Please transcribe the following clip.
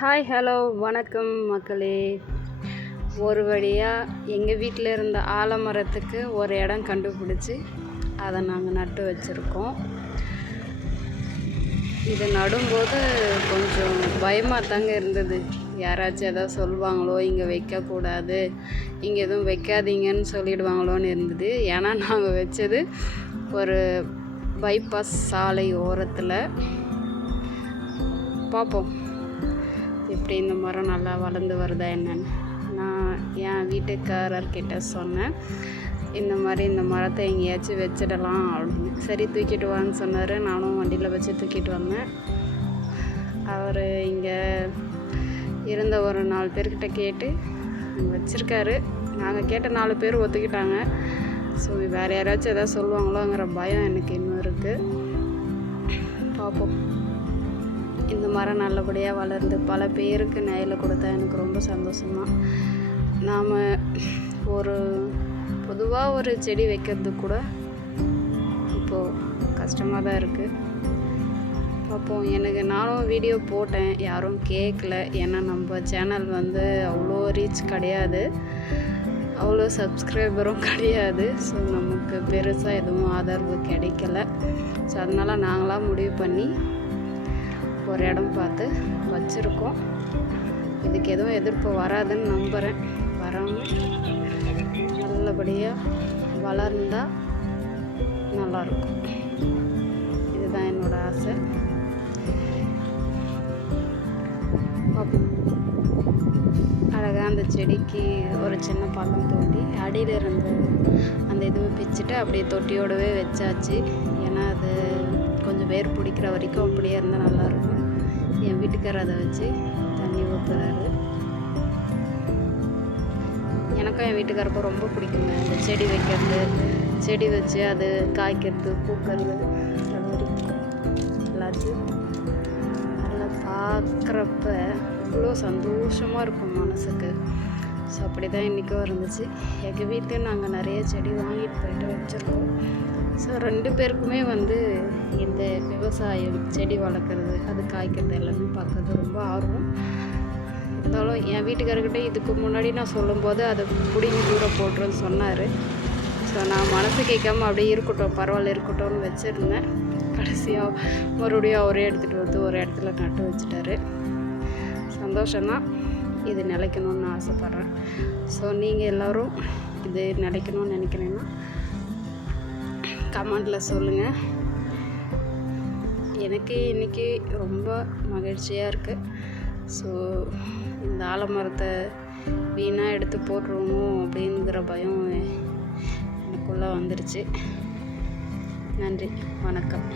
Hi hello வணக்கம் மக்களே. ஒரு வழியாக எங்கள் வீட்டில் இருந்த ஆலமரத்துக்கு ஒரு இடம் கண்டுபிடிச்சி அதை நாங்கள் நட்டு வச்சுருக்கோம். இது நடும்போது கொஞ்சம் பயமாக தாங்க இருந்தது. யாராச்சும் எதாவது சொல்லுவாங்களோ, இங்கே வைக்கக்கூடாது, இங்கே எதுவும் வைக்காதீங்கன்னு சொல்லிடுவாங்களோன்னு இருந்தது. ஏன்னா நாங்கள் வச்சது ஒரு பைபாஸ் சாலை ஓரத்தில். பார்ப்போம் எப்படி இந்த மரம் நல்லா வளர்ந்து வருதா என்னன்னு. நான் என் வீட்டுக்காரர்கிட்ட சொன்னேன், இந்த மரத்தை எங்கேயாச்சும் வச்சிடலாம் அப்படின்னு. சரி தூக்கிட்டு வான்னு சொன்னார். நானும் வண்டியில் வச்சு தூக்கிட்டு வந்தேன். அவர் இங்கே இருந்த ஒரு 4 பேர்கிட்ட கேட்டு வச்சுருக்காரு. நாங்கள் கேட்ட 4 பேர் ஒத்துக்கிட்டாங்க. ஸோ வேறு யாராச்சும் எதாவது சொல்லுவாங்களோங்கிற பயம் எனக்கு இன்னும் இருக்குது. பார்ப்போம். இந்த மரம் நல்லபடியாக வளர்ந்து பல பேருக்கு நிழல் கொடுத்தா எனக்கு ரொம்ப சந்தோஷமாக. நாம் பொதுவாக ஒரு செடி வைக்கிறது கூட இப்போது கஷ்டமாக தான் இருக்குது. பார்ப்போம். நானும் வீடியோ போட்டேன், யாரும் கேட்கல. ஏன்னா நம்ம சேனல் அவ்வளோ ரீச் கிடையாது, அவ்வளோ சப்ஸ்கிரைபரும் கிடையாது. ஸோ நமக்கு பெருசாக எதுவும் ஆதரவு கிடைக்கல. ஸோ அதனால் நாங்களாக முடிவு பண்ணி ஒரு இடம் பார்த்து வச்சுருக்கோம். இதுக்கு எதுவும் எதிர்ப்பு வராதுன்னு நம்புகிறேன். வராமல் நல்லபடியாக வளர்ந்தால் நல்லாயிருக்கும். இதுதான் என்னோடய ஆசை. அழகாக அந்த செடிக்கு ஒரு சின்ன பள்ளம் தோண்டி அடியில் இருந்த அந்த இதுவை பிச்சுட்டு அப்படியே தொட்டியோடவே வச்சாச்சு. ஏன்னா அது கொஞ்சம் வேர் பிடிக்கிற வரைக்கும் அப்படியே இருந்தால் நல்லாயிருக்கும். என் வீட்டுக்காரர் அதை வச்சு தண்ணி ஊற்றுறாரு. எனக்கும் என் வீட்டுக்காரருக்கும் ரொம்ப பிடிக்குங்க இந்த செடி வைக்கிறது, செடி வச்சு அது காய்க்கிறது, பூக்கிறது, அது மாதிரி எல்லாத்தையும் நல்லா பார்க்குறப்ப அவ்வளோ சந்தோஷமாக இருக்கும் மனசுக்கு. ஸோ அப்படி தான் இன்றைக்கும் இருந்துச்சு. எங்கள் வீட்டில் நாங்கள் நிறைய செடி வாங்கிட்டு போயிட்டு வச்சுருக்கோம். ஸோ 2 பேருக்குமே இந்த விவசாயம், செடி வளர்க்குறது, அது காய்க்கிறது எல்லாமே பார்க்குறது ரொம்ப ஆர்வம். இருந்தாலும் என் வீட்டுக்காரர்கிட்ட இதுக்கு முன்னாடி நான் சொல்லும்போது அதை பிடிங்கி தூரம் போட்டுருன்னு சொன்னார். ஸோ நான் மனசு கேட்காம அப்படியே இருக்கட்டும், பரவாயில்ல இருக்கட்டும்னு வச்சுருந்தேன். கடைசியாக மறுபடியும் அவரே எடுத்துகிட்டு ஒரு இடத்துல நட்டு வச்சுட்டாரு. சந்தோஷம்தான். இது நிலைக்கணும்னு ஆசைப்பட்றேன். ஸோ நீங்கள் எல்லோரும் இது நிலைக்கணும்னு நினைக்கிறேன்னா கமெண்டில் சொல்லுங்கள். எனக்கு இன்றைக்கி ரொம்ப மகிழ்ச்சியாக இருக்குது. ஸோ இந்த ஆலமரத்தை வீணாக எடுத்து போட்டுருவோமோ அப்படிங்கிற பயம் எனக்குள்ளே வந்துருச்சு. நன்றி, வணக்கம்.